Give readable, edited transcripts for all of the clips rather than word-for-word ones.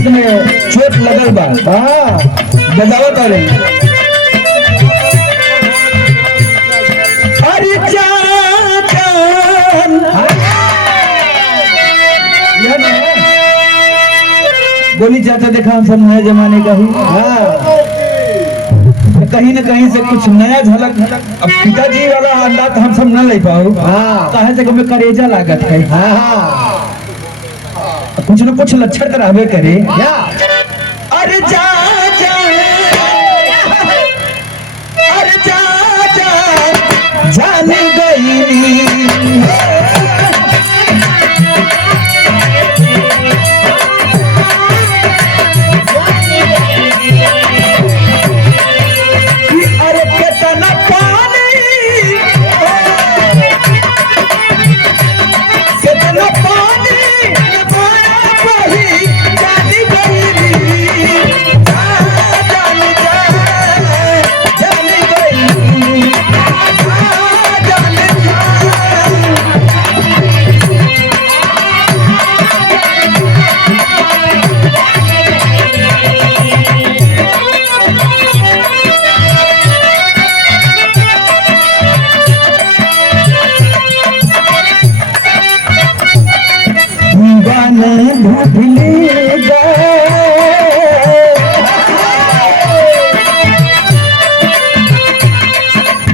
गीत में चोट लगल बा। हाँ बजावत अरे अरे चाचन बोली चाचा देखा हम सब नए जमाने का ही। हाँ कहीं न कहीं से कुछ नया झलक। अब पिताजी वाला अंदाज हम सब न ले पाओ। हाँ कहे से कभी करेजा लागत है। हाँ कुछ न कुछ लक्षण रहबे करे क्या। अरे जा जा अरे जा जा जान गई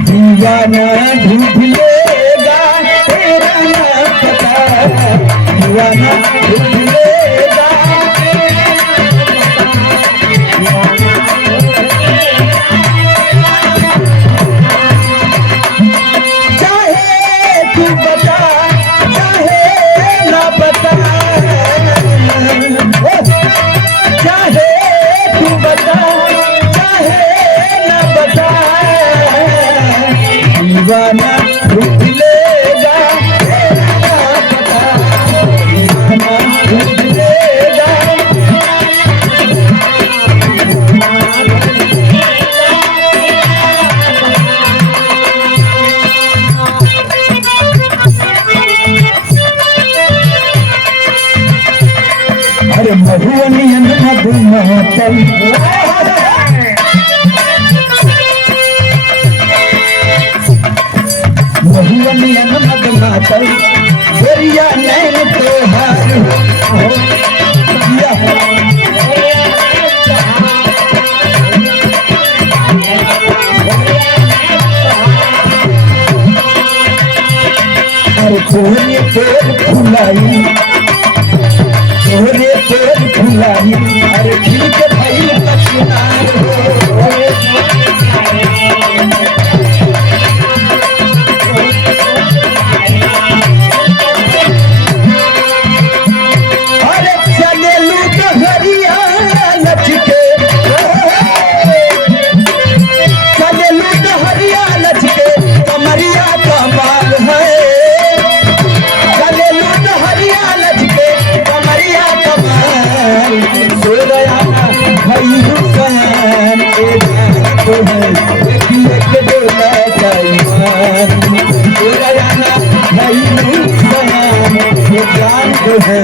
दीवाना ढूंढ लेगा तेरा ना पता। दीवाना ढूंढ लेगा चाहे तू बता चाहे ना बता। चाहे तू बता चाहे ना बता। दीवाना ढूंढ लेगा तेरा पता। दीवाना ढूंढ लेगा अरे महुअनियन मधुमातल महुअनियन मधुमातल गोरिया नैन तोहार अरे तोहरे पेड़ फुलाई तोहरे पेड़ फुलाई। अरे खिल के भाई लक्ष्मण अरे चले लूट हरिया लचके चले लूट हरिया लचके कमरिया कमाल है। चले लूट हरिया लचके कमरिया कमाल। सोया भाई हुसैन एक तो है देखिए के डोला जाइए। सोया भाई हुसैन एक जान तो है।